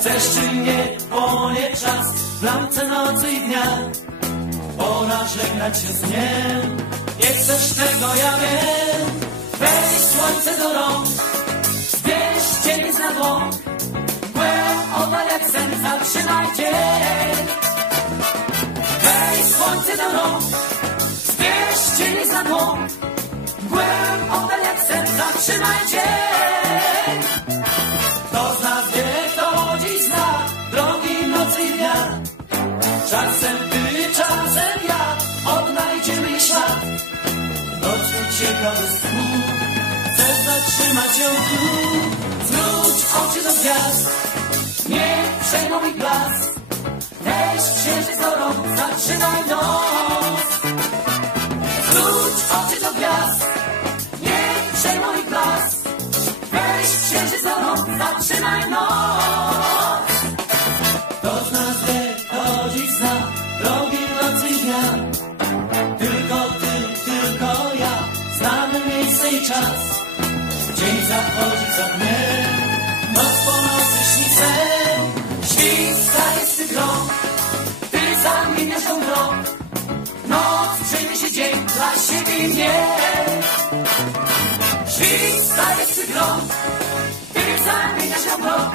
Chcesz czy nie, płonie czas w lampce nocy i dnia. Pora żegnać się z dniem, nie chcesz tego, ja wiem. Weź słońce do rąk, zbierz cień z nadłąk. Mgłę oddal jak sen, zatrzymaj dzień. Weź słońce do rąk, zbierz cień z nadłąk. Mgłę oddal jak sen, zatrzymaj Czasem ty, czasem ja odnajdziemy ślad. Noc ucieka bez tchu, chcesz zatrzymać ją tu. Zwróć oczy do gwiazd, nie przejmuj blask. Weź księżyc do rąk, zatrzymaj noc. Zwróć oczy do gwiazd, nie przejmuj blask. Weź księżyc do rąk, zatrzymaj noc. Tylko ty, tylko ja znamy miejsce i czas. Dzień zachodzi za dniem, noc po nocy śni sen. Śwista jest ty grom, ty zamieniasz w rok. Noc się dzień dla siebie i mnie. Śwista jest ty ty zamieniasz w rok.